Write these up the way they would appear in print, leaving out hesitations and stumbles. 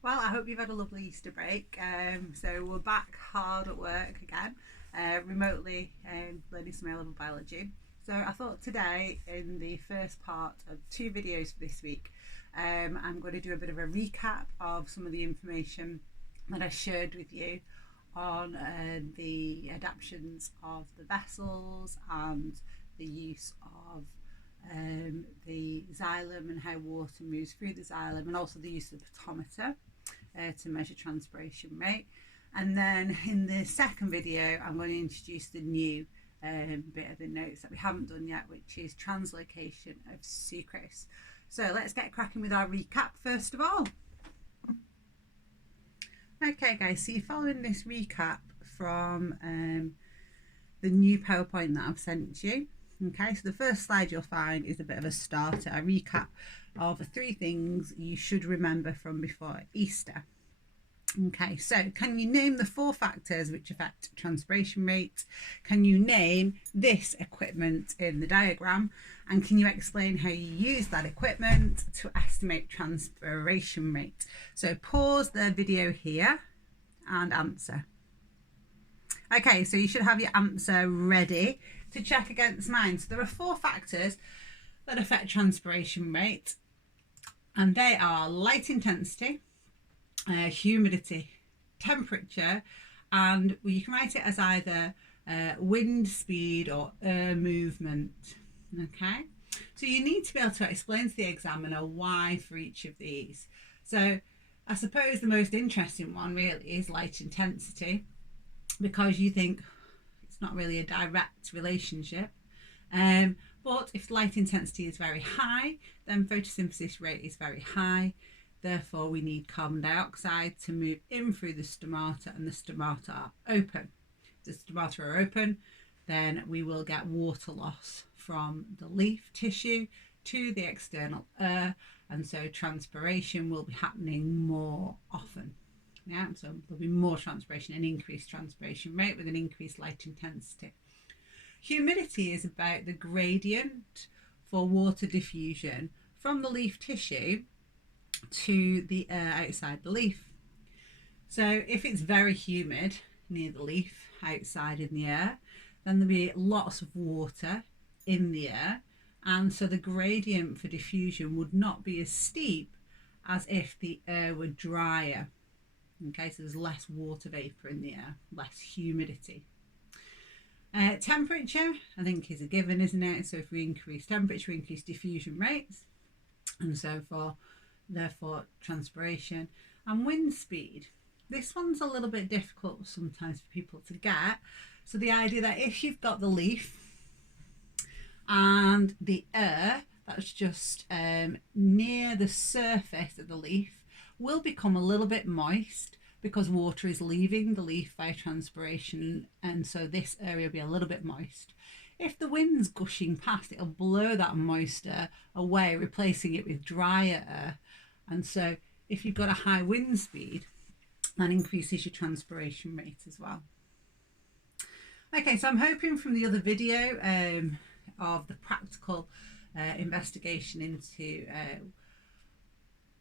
Well, I hope you've had a lovely Easter break. So we're back hard at work again, remotely learning some A-level biology. So I thought today, in the first part of two videos for this week, I'm going to do a bit of a recap of some of the information that I shared with you on the adaptations of the vessels and the use of the xylem and how water moves through the xylem, and also the use of the potometer to measure transpiration rate. And then in the second video, I'm going to introduce the new bit of the notes that we haven't done yet, which is translocation of sucrose. So let's get cracking with our recap first of all. Okay guys, so you're following this recap from the new PowerPoint that I've sent you. Okay, so the first slide you'll find is a bit of a starter, a recap of 3 things you should remember from before Easter. Okay, so can you name the 4 factors which affect transpiration rate? Can you name this equipment in the diagram? And can you explain how you use that equipment to estimate transpiration rate? So pause the video here and answer. Okay, so you should have your answer ready to check against mine. So there are 4 factors that affect transpiration rate, and they are light intensity, humidity, temperature, and you can write it as either wind speed or air movement. Okay, so you need to be able to explain to the examiner why for each of these. So I suppose the most interesting one really is light intensity, because you think it's not really a direct relationship. But if light intensity is very high, then photosynthesis rate is very high. Therefore, we need carbon dioxide to move in through the stomata, and the stomata are open. If the stomata are open, then we will get water loss from the leaf tissue to the external air, and so transpiration will be happening more often. Yeah, so there'll be more transpiration, an increased transpiration rate with an increased light intensity. Humidity is about the gradient for water diffusion from the leaf tissue to the air outside the leaf. So if it's very humid near the leaf, outside in the air, then there'll be lots of water in the air, and so the gradient for diffusion would not be as steep as if the air were drier. Okay, so there's less water vapor in the air, less humidity. Temperature, I think, is a given, isn't it? So if we increase temperature, we increase diffusion rates, and so forth. Therefore transpiration. And wind speed, this one's a little bit difficult sometimes for people to get. So the idea that if you've got the leaf and the air that's just near the surface of the leaf will become a little bit moist, because water is leaving the leaf via transpiration, and so this area will be a little bit moist. If the wind's gushing past, it'll blow that moisture away, replacing it with drier air. And so if you've got a high wind speed, that increases your transpiration rate as well. Okay, so I'm hoping from the other video of the practical investigation into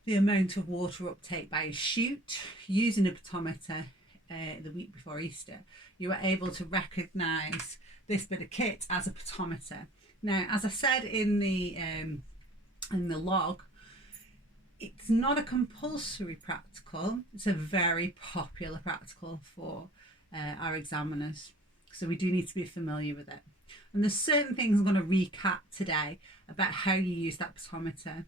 the amount of water uptake by a shoot using a potometer the week before Easter, you were able to recognise this bit of kit as a potometer. Now, as I said in the log, it's not a compulsory practical, it's a very popular practical for our examiners. So we do need to be familiar with it. And there's certain things I'm going to recap today about how you use that potometer.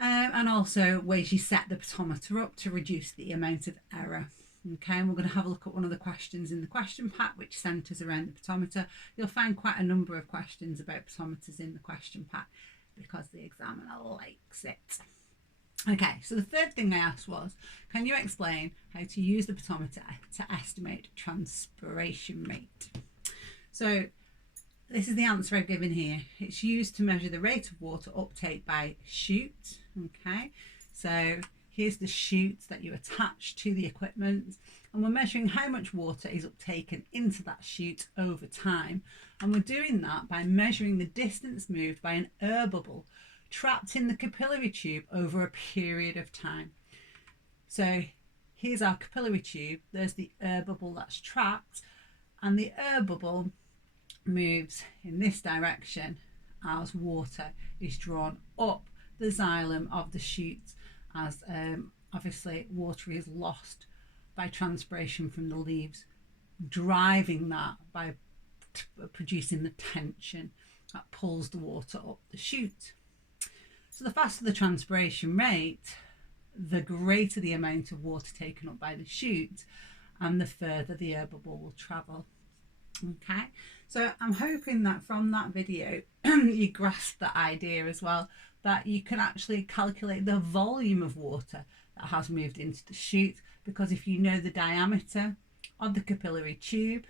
And also ways you set the potometer up to reduce the amount of error. Okay, and we're going to have a look at one of the questions in the question pack, which centres around the potometer. You'll find quite a number of questions about potometers in the question pack because the examiner likes it. Okay, so the third thing I asked was, can you explain how to use the potometer to estimate transpiration rate? So this is the answer I've given here. It's used to measure the rate of water uptake by chute. Okay, so here's the chute that you attach to the equipment, and we're measuring how much water is uptaken into that chute over time. And we're doing that by measuring the distance moved by an air bubble trapped in the capillary tube over a period of time. So here's our capillary tube, there's the air bubble that's trapped, and the air bubble moves in this direction as water is drawn up the xylem of the shoot, as obviously water is lost by transpiration from the leaves, driving that by producing the tension that pulls the water up the shoot. So the faster the transpiration rate, the greater the amount of water taken up by the shoot, and the further the air bubble will travel. Okay, so I'm hoping that from that video you grasp that idea as well, that you can actually calculate the volume of water that has moved into the shoot, because if you know the diameter of the capillary tube,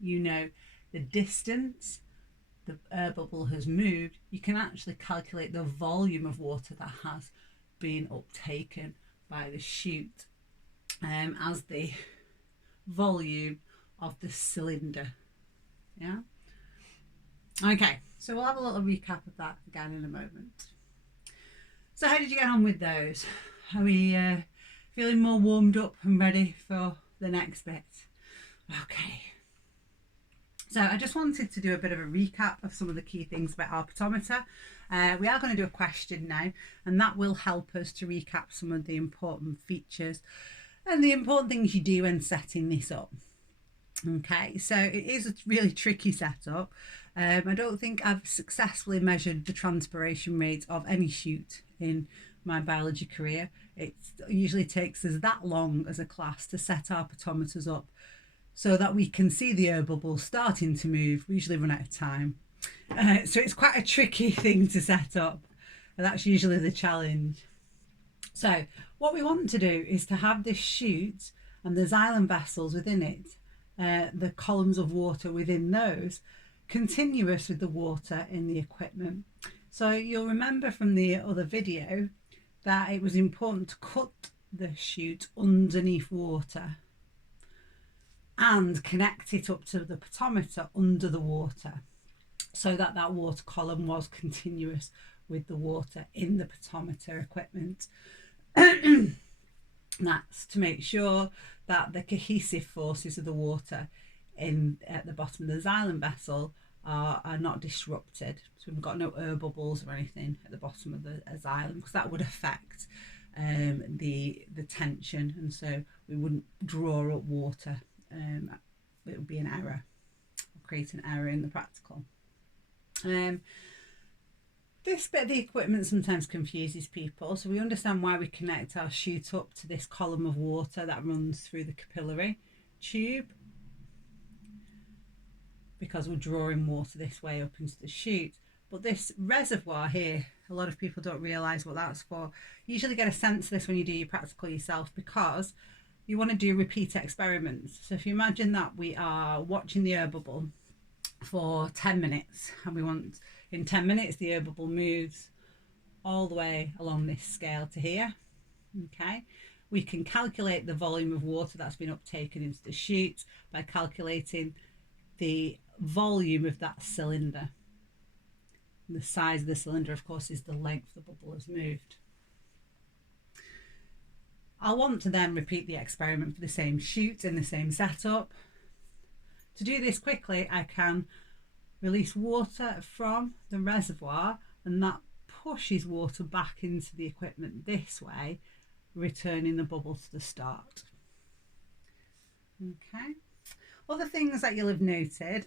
you know the distance the air bubble has moved, you can actually calculate the volume of water that has been uptaken by the shoot as the volume of the cylinder. Yeah. Okay, so we'll have a little recap of that again in a moment. So how did you get on with those? Are we feeling more warmed up and ready for the next bit? Okay. So I just wanted to do a bit of a recap of some of the key things about our potometer. We are going to do a question now, and that will help us to recap some of the important features and the important things you do when setting this up. Okay, so it is a really tricky setup. I don't think I've successfully measured the transpiration rate of any shoot in my biology career. It usually takes us that long as a class to set our potometers up so that we can see the air bubble starting to move. We usually run out of time. So it's quite a tricky thing to set up, and that's usually the challenge. So what we want to do is to have this shoot and the xylem vessels within it, the columns of water within those, continuous with the water in the equipment. So you'll remember from the other video that it was important to cut the shoot underneath water and connect it up to the potometer under the water, so that that water column was continuous with the water in the potometer equipment. That's to make sure that the cohesive forces of the water at the bottom of the xylem vessel are not disrupted. So we've got no air bubbles or anything at the bottom of the xylem, because that would affect the tension, and so we wouldn't draw up water. It would be an error, create an error in the practical. This bit of the equipment sometimes confuses people, so we understand why we connect our shoot up to this column of water that runs through the capillary tube, because we're drawing water this way up into the shoot. But this reservoir here, a lot of people don't realise what that's for. You usually get a sense of this when you do your practical yourself, because you want to do repeat experiments. So if you imagine that we are watching the air bubble for 10 minutes, and we want, in 10 minutes the air bubble moves all the way along this scale to here. Okay, we can calculate the volume of water that's been uptaken into the shoot by calculating the volume of that cylinder. And the size of the cylinder, of course, is the length the bubble has moved. I'll want to then repeat the experiment for the same shoot in the same setup. To do this quickly, I can release water from the reservoir, and that pushes water back into the equipment this way, returning the bubble to the start. Okay. Other things that you'll have noted,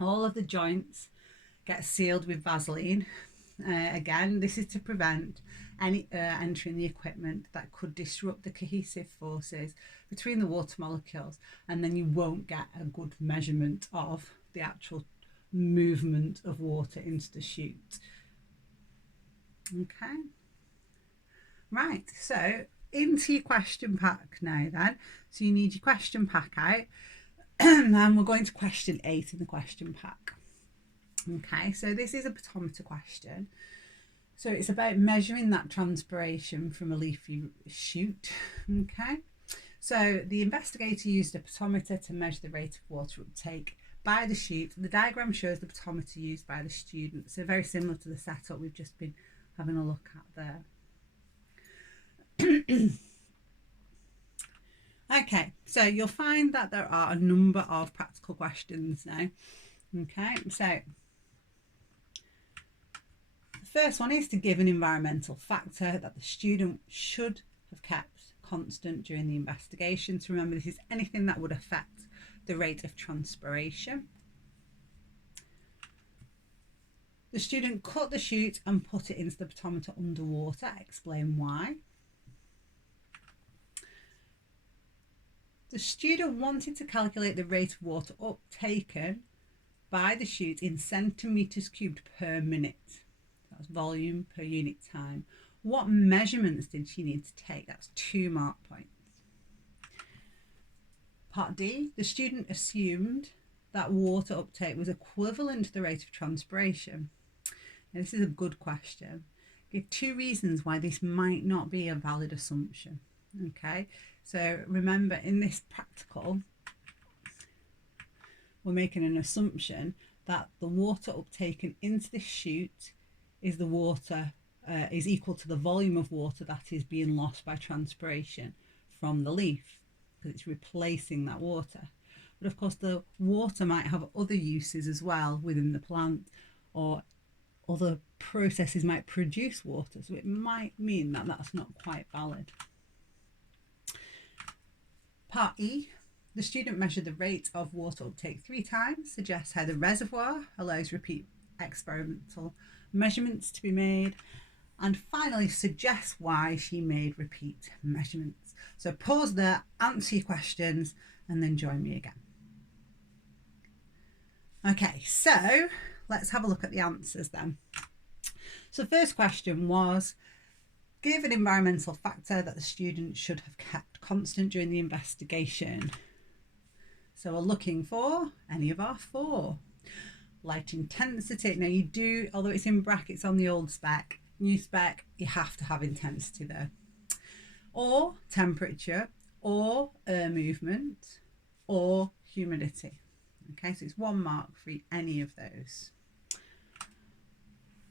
all of the joints get sealed with Vaseline. Again, this is to prevent any air entering the equipment that could disrupt the cohesive forces between the water molecules, and then you won't get a good measurement of the actual movement of water into the chute. Okay, right, so into your question pack now then. So you need your question pack out, and we're going to question 8 in the question pack. Okay, so this is a potometer question. So it's about measuring that transpiration from a leafy shoot. Okay, so the investigator used a potometer to measure the rate of water uptake by the shoot. The diagram shows the potometer used by the student, so very similar to the setup we've just been having a look at there. Okay, so you'll find that there are a number of practical questions now. Okay, so the first one is to give an environmental factor that the student should have kept constant during the investigation. So remember, this is anything that would affect the rate of transpiration. The student cut the chute and put it into the potometer underwater. Explain why. The student wanted to calculate the rate of water uptaken by the chute in centimetres cubed per minute. That's volume per unit time. What measurements did she need to take? That's 2 mark points. Part D, the student assumed that water uptake was equivalent to the rate of transpiration. Now, this is a good question. Give 2 reasons why this might not be a valid assumption. Okay, so remember, in this practical, we're making an assumption that the water uptaken into the chute is the water is equal to the volume of water that is being lost by transpiration from the leaf, because it's replacing that water. But of course, the water might have other uses as well within the plant, or other processes might produce water, so it might mean that that's not quite valid. Part E, the student measured the rate of water uptake 3 times, suggests how the reservoir allows repeat experimental measurements to be made, and finally suggests why she made repeat measurements. So pause there, answer your questions, and then join me again. Okay, so let's have a look at the answers then. So first question was, give an environmental factor that the student should have kept constant during the investigation. So we're looking for any of our 4. Light intensity. Now you do, although it's in brackets on the old spec, new spec, you have to have intensity there. Or temperature, or air movement, or humidity. Okay, so it's 1 mark for any of those.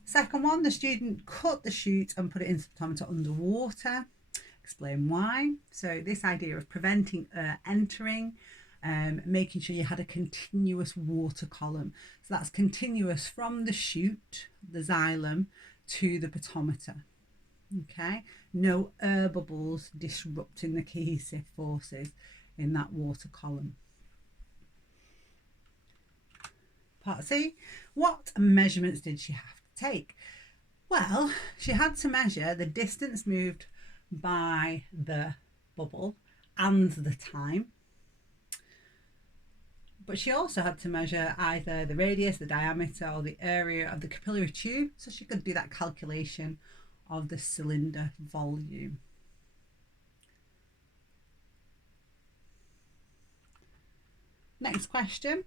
Second one, the student cut the chute and put it into the potometer underwater. Explain why. So this idea of preventing air entering, making sure you had a continuous water column. So that's continuous from the chute, the xylem, to the potometer. Okay, no air bubbles disrupting the cohesive forces in that water column. Part C, what measurements did she have to take? Well, she had to measure the distance moved by the bubble and the time. But she also had to measure either the radius, the diameter, or the area of the capillary tube, so she could do that calculation of the cylinder volume. Next question.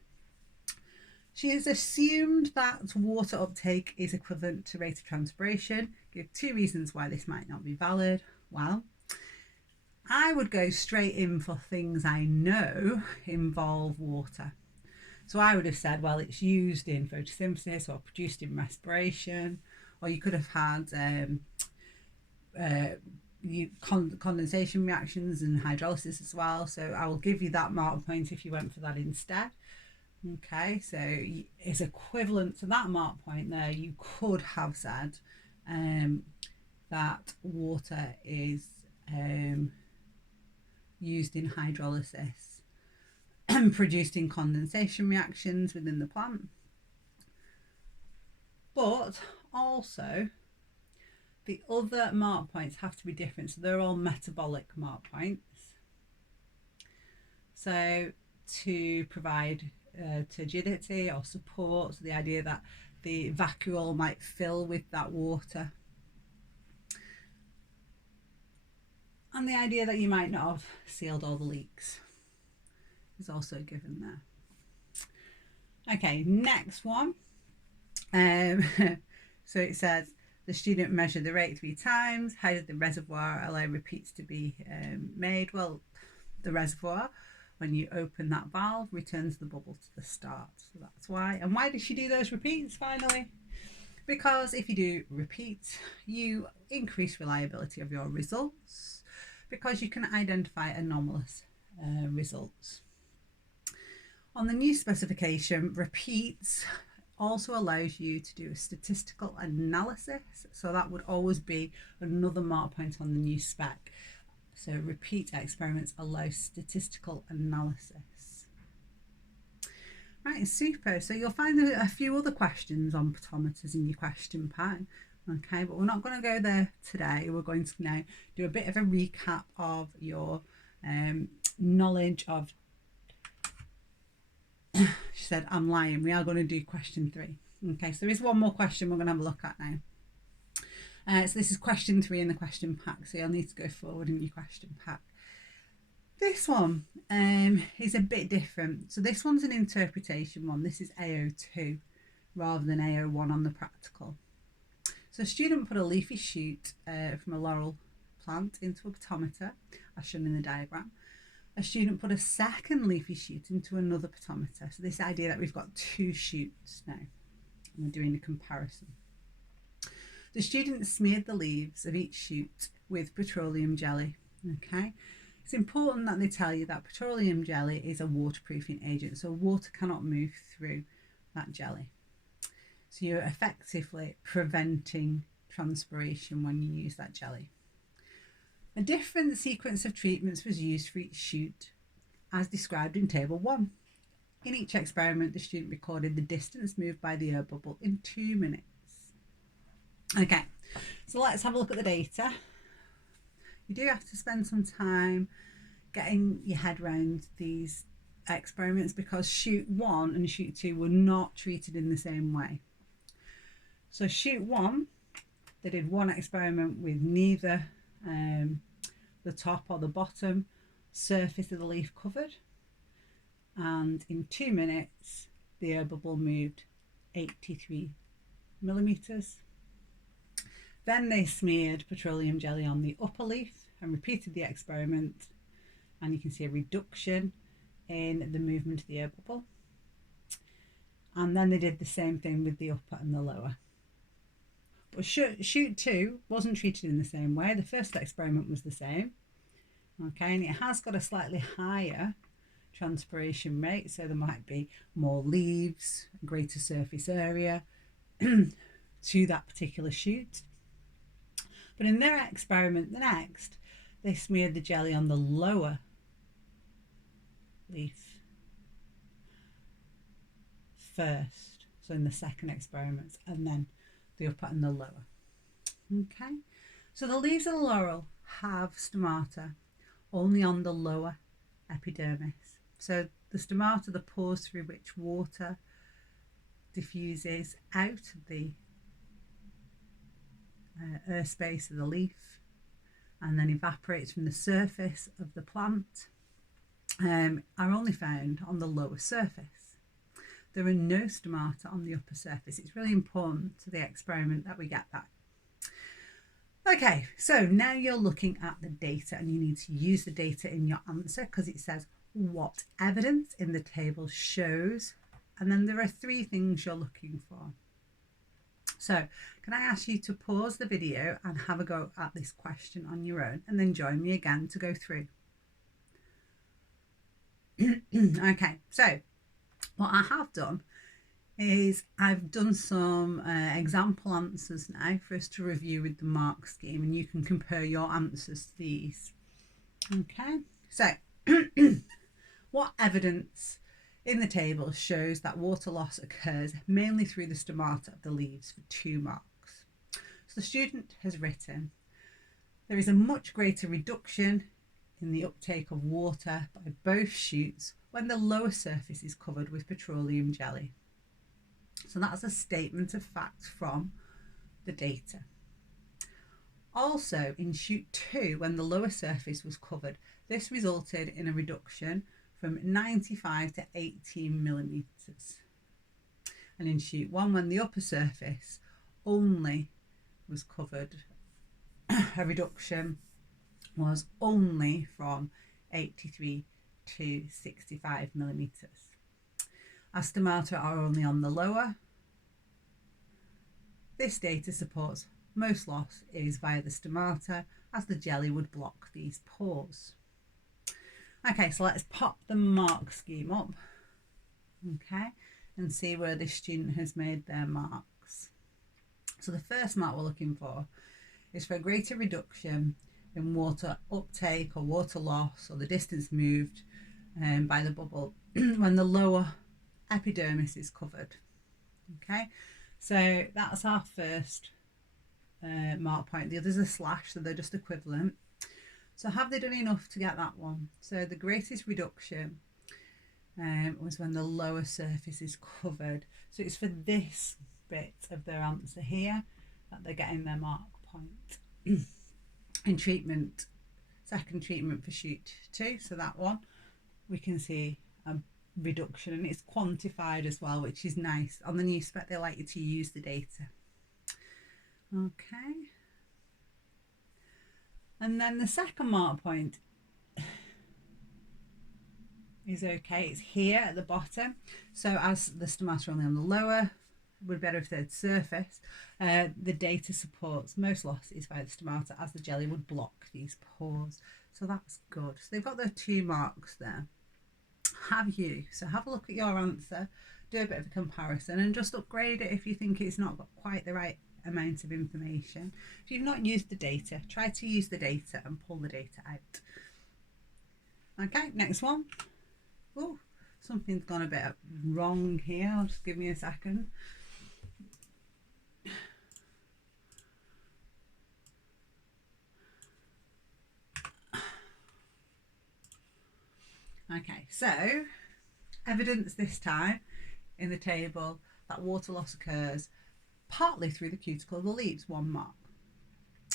She has assumed that water uptake is equivalent to rate of transpiration. Give 2 reasons why this might not be valid. Well, I would go straight in for things I know involve water. So I would have said, well, it's used in photosynthesis or produced in respiration, or you could have had condensation reactions and hydrolysis as well. So I will give you that mark point if you went for that instead. Okay, so it's equivalent to that mark point there. You could have said that water is used in hydrolysis and produced in condensation reactions within the plant. But also, the other mark points have to be different. So they're all metabolic mark points. So to provide turgidity or support, so the idea that the vacuole might fill with that water, and the idea that you might not have sealed all the leaks is also given there. Okay, next one. So it says the student measured the rate 3 times. How did the reservoir allow repeats to be made? Well, the reservoir, when you open that valve, returns the bubble to the start. So that's why. And why did she do those repeats finally? Because if you do repeats, you increase reliability of your results, because you can identify anomalous results. On the new specification, repeats also allows you to do a statistical analysis, so that would always be another mark point on the new spec. So repeat experiments allow statistical analysis. Right, super. So you'll find a few other questions on potometers in your question pack. Okay, but we're not going to go there today. We're going to now do a bit of a recap of your knowledge of, she said, I'm lying. We are going to do question 3. Okay, so there is one more question we're going to have a look at now. So this is question 3 in the question pack, so you'll need to go forward in your question pack. This one is a bit different. So this one's an interpretation one. This is AO2 rather than AO1 on the practical. So a student put a leafy shoot from a laurel plant into a potometer, as shown in the diagram. A student put a second leafy shoot into another potometer. So this idea that we've got 2 shoots now, and we're doing a comparison. The student smeared the leaves of each shoot with petroleum jelly. Okay, it's important that they tell you that petroleum jelly is a waterproofing agent, so water cannot move through that jelly. So you're effectively preventing transpiration when you use that jelly. A different sequence of treatments was used for each shoot, as described in table 1. In each experiment, the student recorded the distance moved by the air bubble in 2 minutes. Okay, so let's have a look at the data. You do have to spend some time getting your head around these experiments because shoot 1 and shoot 2 were not treated in the same way. So shoot 1, they did one experiment with neither the top or the bottom surface of the leaf covered, and in 2 minutes the air bubble moved 83 millimeters. Then they smeared petroleum jelly on the upper leaf and repeated the experiment, and you can see a reduction in the movement of the air bubble. And then they did the same thing with the upper and the lower. But shoot 2 wasn't treated in the same way. The first experiment was the same. Okay, and it has got a slightly higher transpiration rate, so there might be more leaves, greater surface area to that particular shoot. But in their experiment, the next, they smeared the jelly on the lower leaf first, so in the second experiment, and then the upper and the lower. Okay, so the leaves of the laurel have stomata only on the lower epidermis. So the stomata, the pores through which water diffuses out of the air space of the leaf and then evaporates from the surface of the plant, are only found on the lower surface. There are no stomata on the upper surface. It's really important to the experiment that we get that. Okay, so now you're looking at the data and you need to use the data in your answer because it says what evidence in the table shows, and then there are 3 things you're looking for. So can I ask you to pause the video and have a go at this question on your own and then join me again to go through. Okay, so what I have done is I've done some example answers now for us to review with the mark scheme, and you can compare your answers to these. Okay, so what evidence in the table shows that water loss occurs mainly through the stomata of the leaves for 2 marks? So the student has written, there is a much greater reduction in the uptake of water by both shoots when the lower surface is covered with petroleum jelly. So that's a statement of fact from the data. Also in shoot 2, when the lower surface was covered, this resulted in a reduction from 95 to 18 millimeters. And in shoot 1, when the upper surface only was covered, a reduction was only from 83 to 65 millimeters. As stomata are only on the lower, this data supports most loss is via the stomata, as the jelly would block these pores. Okay, so let's pop the mark scheme up, okay, and see where this student has made their marks. So the first mark we're looking for is for a greater reduction in water uptake or water loss, or the distance moved by the bubble when the lower epidermis is covered. Okay, so that's our first mark point. The others are slash, so they're just equivalent. So have they done enough to get that one? So the greatest reduction was when the lower surface is covered. So it's for this bit of their answer here that they're getting their mark point. In treatment, second treatment for sheet 2, so that one, we can see a reduction, and it's quantified as well, which is nice. On the new spec, they like you to use the data. Okay. And then the second mark point is okay. It's here at the bottom. So as the stomata are only on the lower, it would be better if they'd surface. The data supports most losses by the stomata, as the jelly would block these pores. So that's good. So they've got their 2 marks there. Have you? So have a look at your answer, do a bit of a comparison, and just upgrade it if you think it's not got quite the right amount of information. If you've not used the data, try to use the data and pull the data out. Okay, next one. Oh, something's gone a bit wrong here. Just give me a second. Okay, so evidence this time in the table that water loss occurs partly through the cuticle of the leaves, 1 mark.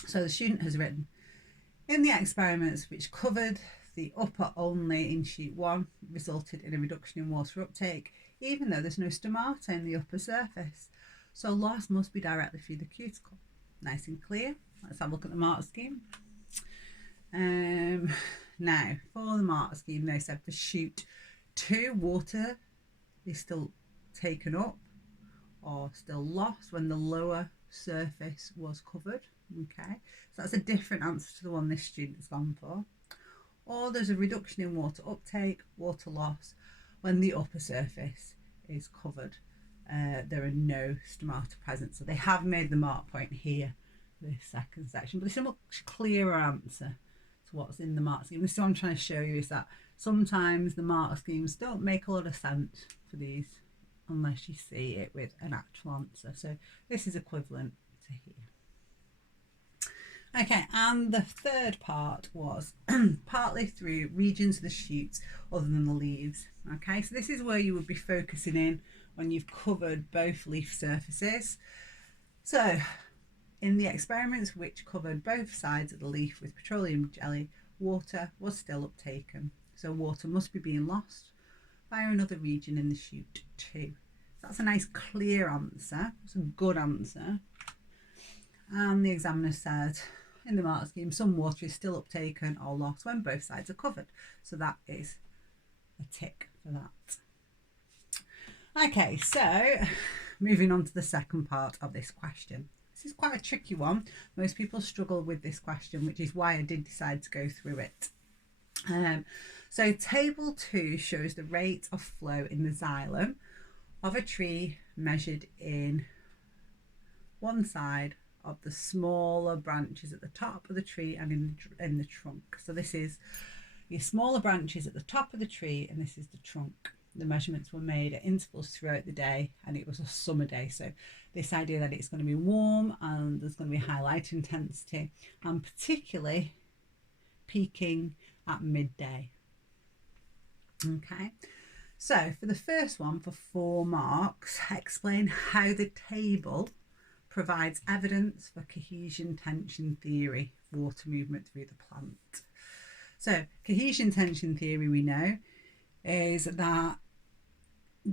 So the student has written, in the experiments which covered the upper only in sheet 1 resulted in a reduction in water uptake, even though there's no stomata in the upper surface. So loss must be directly through the cuticle. Nice and clear. Let's have a look at the mark scheme. Now, for the mark scheme, they said for sheet 2, water is still taken up or still lost when the lower surface was covered. Okay, so that's a different answer to the one this student's gone for. Or there's a reduction in water uptake, water loss when the upper surface is covered. There are no stomata present. So they have made the mark point here, this second section, but there's a much clearer answer to what's in the mark scheme. This is what I'm trying to show you, is that sometimes the mark schemes don't make a lot of sense for these unless you see it with an actual answer. So this is equivalent to here. Okay, and the third part was partly through regions of the shoots other than the leaves. Okay, so this is where you would be focusing in when you've covered both leaf surfaces. So in the experiments which covered both sides of the leaf with petroleum jelly, water was still uptaken. So water must be being lost by another region in the shoot too. So that's a nice clear answer. It's a good answer. And the examiner said in the mark scheme, some water is still uptaken or lost when both sides are covered. So that is a tick for that. Okay, so moving on to the second part of this question. This is quite a tricky one. Most people struggle with this question, which is why I did decide to go through it. So table 2 shows the rate of flow in the xylem of a tree measured in one side of the smaller branches at the top of the tree and in the trunk. So this is your smaller branches at the top of the tree, and this is the trunk. The measurements were made at intervals throughout the day, and it was a summer day. So this idea that it's going to be warm and there's going to be high light intensity, and particularly peaking at midday. Okay, so for the first one, for 4 marks, explain how the table provides evidence for cohesion tension theory, water movement through the plant. So cohesion tension theory, we know, is that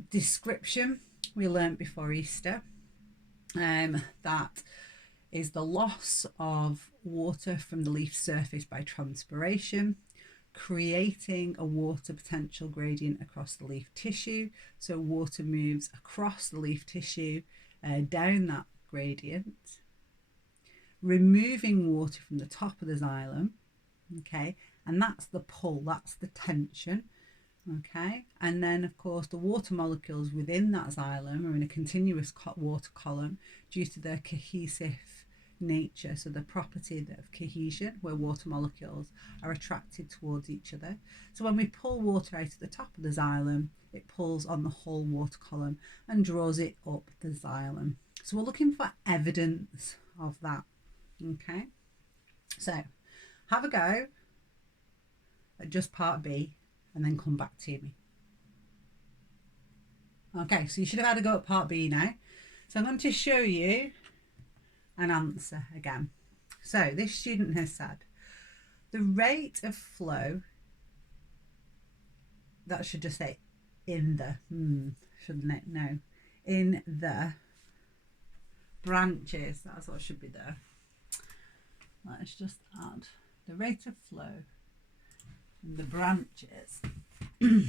description we learnt before Easter, that is the loss of water from the leaf surface by transpiration, creating a water potential gradient across the leaf tissue. So water moves across the leaf tissue down that gradient, removing water from the top of the xylem. Okay, and that's the pull, that's the tension. Okay, and then of course the water molecules within that xylem are in a continuous water column due to their cohesive nature, so the property of cohesion, where water molecules are attracted towards each other. So when we pull water out of the top of the xylem, it pulls on the whole water column and draws it up the xylem. So we're looking for evidence of that. Okay, so have a go at just part B and then come back to me. Okay, so you should have had a go at part B now. So I'm going to show you an answer again. So this student has said the rate of flow, that should just say in the, shouldn't it? No, in the branches, that's what should be there. Let's just add the rate of flow in the branches. Let's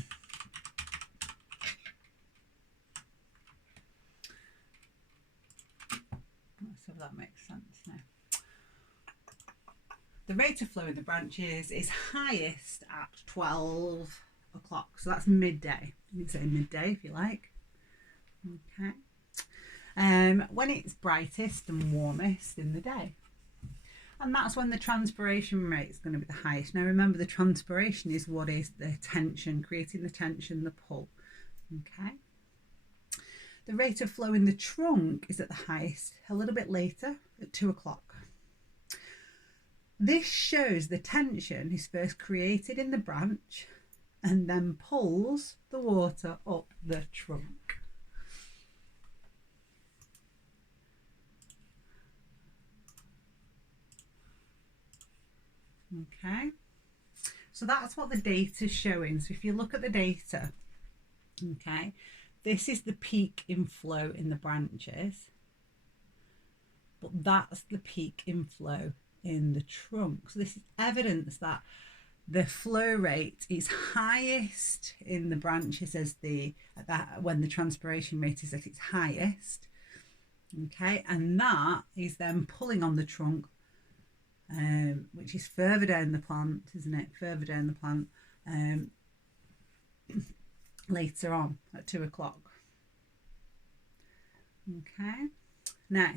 see if that makes sense now. The rate of flow in the branches is highest at 12 o'clock. So that's midday. You can say midday if you like. Okay. When it's brightest and warmest in the day. And that's when the transpiration rate is going to be the highest. Now remember, the transpiration is what is the tension, creating the tension, the pull. Okay. The rate of flow in the trunk is at the highest a little bit later at 2 o'clock. This shows the tension is first created in the branch and then pulls the water up the trunk. Okay, so that's what the data is showing. So if you look at the data, okay, this is the peak in flow in the branches, but that's the peak in flow in the trunk. So this is evidence that the flow rate is highest in the branches as when the transpiration rate is at its highest. Okay, and that is then pulling on the trunk, which is further down the plant, isn't it? Further down the plant, later on at 2 o'clock. Okay, now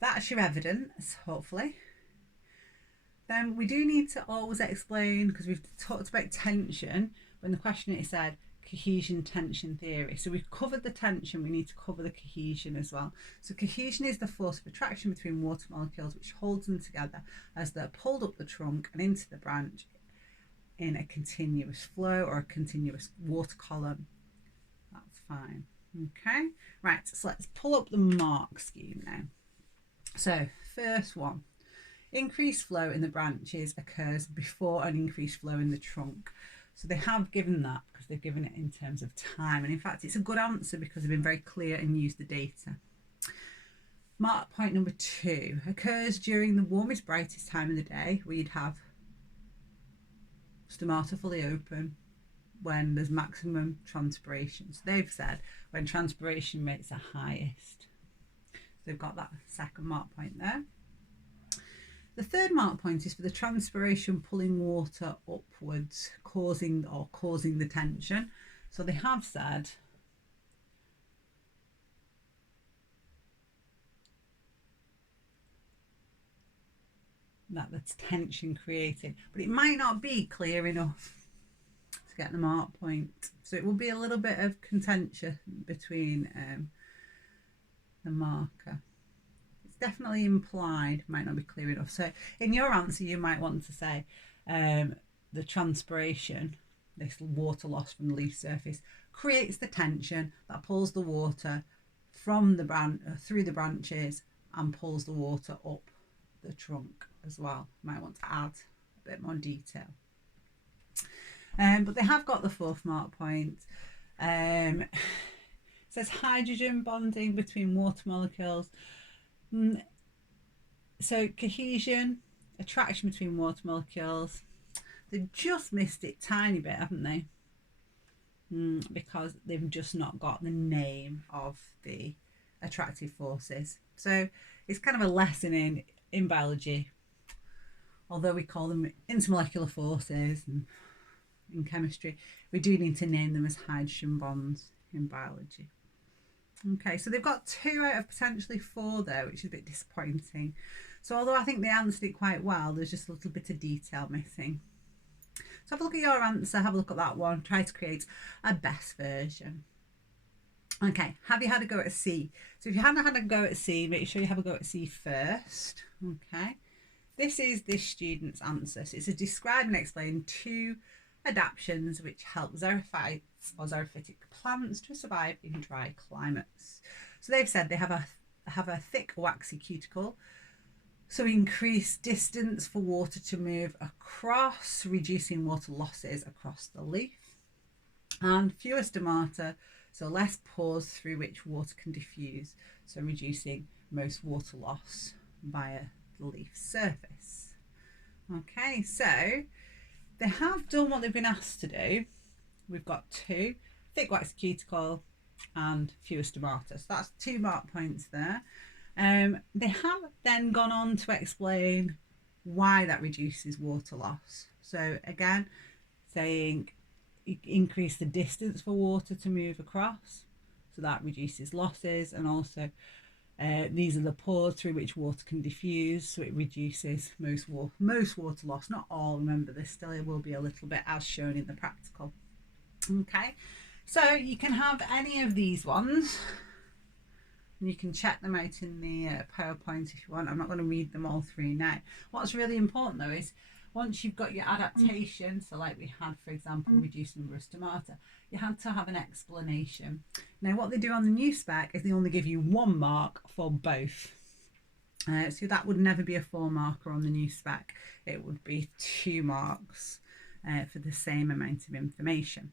that's your evidence, hopefully. Then we do need to always explain, because we've talked about tension when the questionnaire said cohesion tension theory. So we've covered the tension, we need to cover the cohesion as well. So cohesion is the force of attraction between water molecules which holds them together as they're pulled up the trunk and into the branch in a continuous flow or a continuous water column. That's fine. Okay, right, so let's pull up the mark scheme now. So first one, increased flow in the branches occurs before an increased flow in the trunk. So they have given that because they've given it in terms of time. And in fact, it's a good answer because they've been very clear and used the data. Mark point number 2, occurs during the warmest, brightest time of the day, where you'd have stomata fully open when there's maximum transpiration. So they've said when transpiration rates are highest. So they've got that second mark point there. The third mark point is for the transpiration pulling water upwards, causing the tension. So they have said that there's tension created, but it might not be clear enough to get the mark point. So it will be a little bit of contention between the marker. Definitely implied, might not be clear enough. So in your answer you might want to say the transpiration, this water loss from the leaf surface, creates the tension that pulls the water from the through the branches and pulls the water up the trunk as well. You might want to add a bit more detail. But they have got the fourth mark point. It says hydrogen bonding between water molecules. So cohesion, attraction between water molecules, they've just missed it tiny bit, haven't they? Because they've just not got the name of the attractive forces. So it's kind of a lesson in biology although we call them intermolecular forces and in chemistry, we do need to name them as hydrogen bonds in biology. Okay, so they've got 2 out of potentially 4 there, which is a bit disappointing. So although I think they answered it quite well, there's just a little bit of detail missing. So have a look at your answer, have a look at that one, try to create a best version. Okay, have you had a go at C? So if you haven't had a go at C, make sure you have a go at C first. Okay, this is this student's answer. So it's a describe and explain 2 adaptations which help xerophytes or xerophytic plants to survive in dry climates. So they've said they have a thick waxy cuticle, so increase distance for water to move across, reducing water losses across the leaf, and fewer stomata, so less pores through which water can diffuse, so reducing most water loss via the leaf surface. Okay, so they have done what they've been asked to do. We've got 2, thick waxy cuticle and fewer stomata. So that's 2 mark points there. They have then gone on to explain why that reduces water loss. So again, saying increase the distance for water to move across, so that reduces losses, and also these are the pores through which water can diffuse, so it reduces most water loss, not all. Remember, there still will be a little bit as shown in the practical. Okay, so you can have any of these ones and you can check them out in the PowerPoint if you want. I'm not going to read them all through now. What's really important though is once you've got your adaptation, so like we had, for example, reduced number of stomata, you had to have an explanation. Now what they do on the new spec is they only give you 1 mark for both. So that would never be a 4 marker on the new spec. It would be 2 marks for the same amount of information.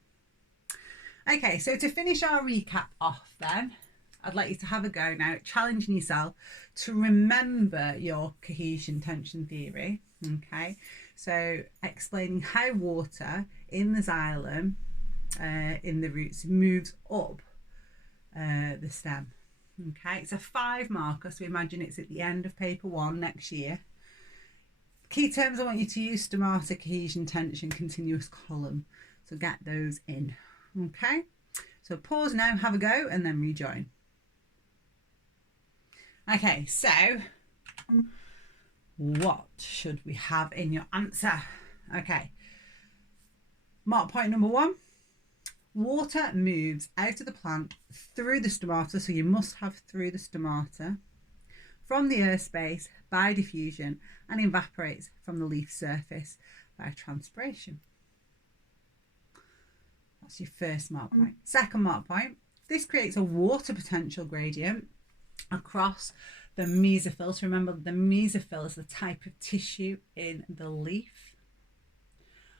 Okay, so to finish our recap off then, I'd like you to have a go now at challenging yourself to remember your cohesion tension theory. Okay, so explaining how water in the xylem, in the roots, moves up the stem. Okay, it's a 5 marker, so imagine it's at the end of paper 1 next year. Key terms I want you to use: stomata, cohesion, tension, continuous column. So get those in. Okay, so pause now, have a go, and then rejoin. Okay, so what should we have in your answer? Okay, mark point number 1. Water moves out of the plant through the stomata, so you must have through the stomata, from the earth space by diffusion, and evaporates from the leaf surface by transpiration. That's your first mark point. Second mark point, this creates a water potential gradient across the mesophyll. So remember, the mesophyll is the type of tissue in the leaf,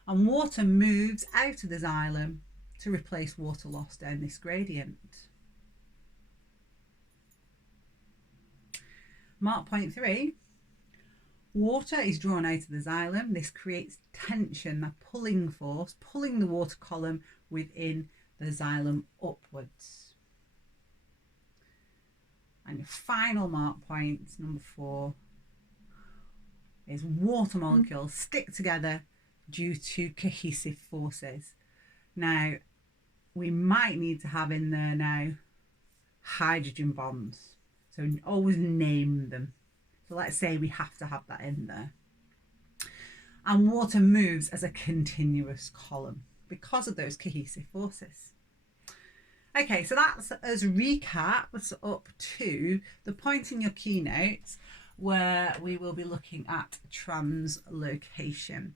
and water moves out of the xylem to replace water loss down this gradient. Mark point 3, water is drawn out of the xylem. This creates tension, a pulling force, pulling the water column within the xylem upwards. And your final mark point, number 4, is water molecules stick together due to cohesive forces. Now, we might need to have in there now hydrogen bonds. So always name them. So let's say we have to have that in there. And water moves as a continuous column because of those cohesive forces. Okay, so that's as recaps up to the point in your keynotes where we will be looking at translocation.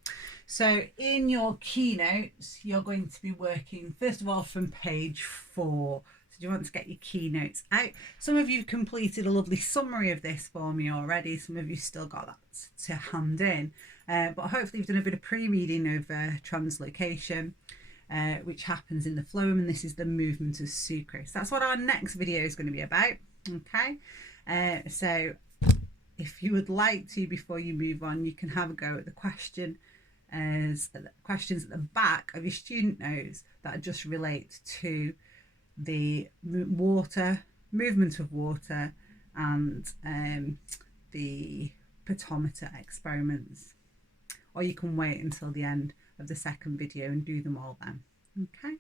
So in your keynotes, you're going to be working, first of all, from page 4. So you want to get your keynotes out. Some of you completed a lovely summary of this for me already. Some of you still got that to hand in. But hopefully you've done a bit of pre-reading of translocation, which happens in the phloem, and this is the movement of sucrose. That's what our next video is going to be about. Okay, so if you would like to, before you move on, you can have a go at the questions at the back of your student notes that just relate to the movement of water and the potometer experiments. or you can wait until the end of the second video and do them all then. Okay.